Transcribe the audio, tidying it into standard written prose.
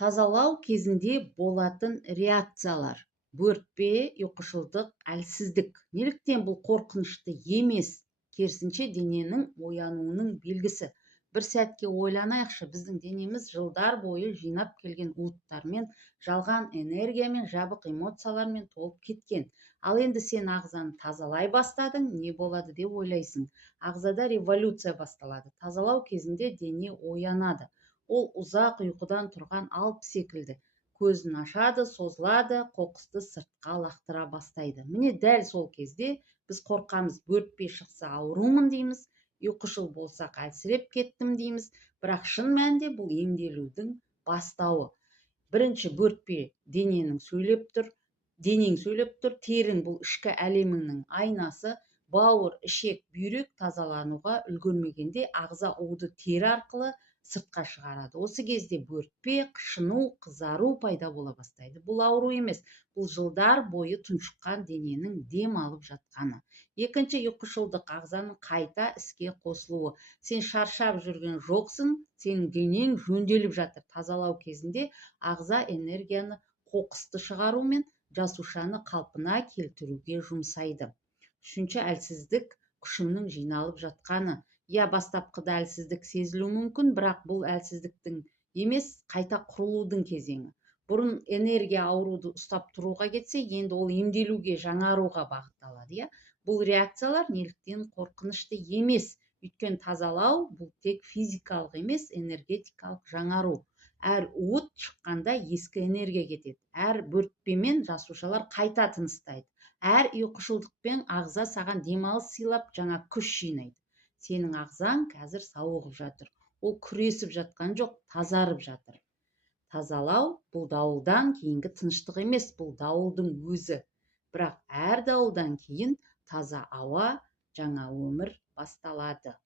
Тазалау кезінде болатын реакциялар: бөртпе, ұйқышылдық, әлсіздік. Неліктен бұл қорқынышты емес, керісінше дененің оянуының белгісі? Бір сәтке ойланайықшы, біздің денеміз жылдар бойы жинап келген уыттармен, жалған энергиямен, жабық эмоциялармен толып кеткен. Ал енді сен ағзаны тазалай бастадың, не болады деп ойлайсың? Ағзада революция басталады. Тазалау кезінде дене оянады. Ол ұзақ ұйқыдан тұрған алып секілді. Көзін ашады, созылады, қоқысты сыртқа лақтыра бастайды. Міне дәл сол кезде біз қорқамыз. Бөртпе шықса аурумын дейміз, ұйқышыл болсақ әлсіреп кеттім дейміз. Бірақ шын мәнінде бұл емделудің бастауы. Бірінші бөртпе денең сөйлеп тұр, терің бұл ішкі әлеміңнің айнасы. Бауыр, ішек, бүйрек тазалануға үлгермегенде ағза уды тері арқылы сыртқа шығарады. Осы кезде бөртпе, қышыну, қызару пайда бола бастайды. Бұл ауру емес, бұл жылдар бойы тұншыққан дененің дем алып жатқаны. Екінші, ұйқышылдық, ағзаның қайта іске қосылуы. Сен шаршап жүрген жоқсың, сенің денең жөнделіп жатыр. Тазалау кезінде ағза энергияны қоқысты шығарумен жасушаны қалпына келтіруге жұмсайды. Үшінші, әлсіздік, күшіңнің жиналып жатқаны. Бастапқыда әлсіздік сезілуі мүмкін, бірақ бұл әлсіздіктің емес, қайта құрылудың кезеңі. Бұрын энергия ауруды ұстап тұруға кетсе, енді ол емделуге, жаңаруға бағытталады. Бұл реакциялар неліктен қорқынышты емес? Өйткені тазалау бұл тек физикалық емес, энергетикалық жаңару. Әр уыт шыққанда ескі энергия кетеді. Әр бөртпемен жасушалар қайта тыныстайды. Әр ұйқышылдықпен ағза саған демалыс сыйлап, жаңа күш жинайды. Сенің ағзаң қазір сауығып жатыр. Ол күресіп жатқан жоқ, тазарып жатыр. Тазалау бұл дауылдан кейінгі тыныштық емес, бұл дауылдың өзі. Бірақ әр дауылдан кейін таза ауа, жаңа өмір басталады.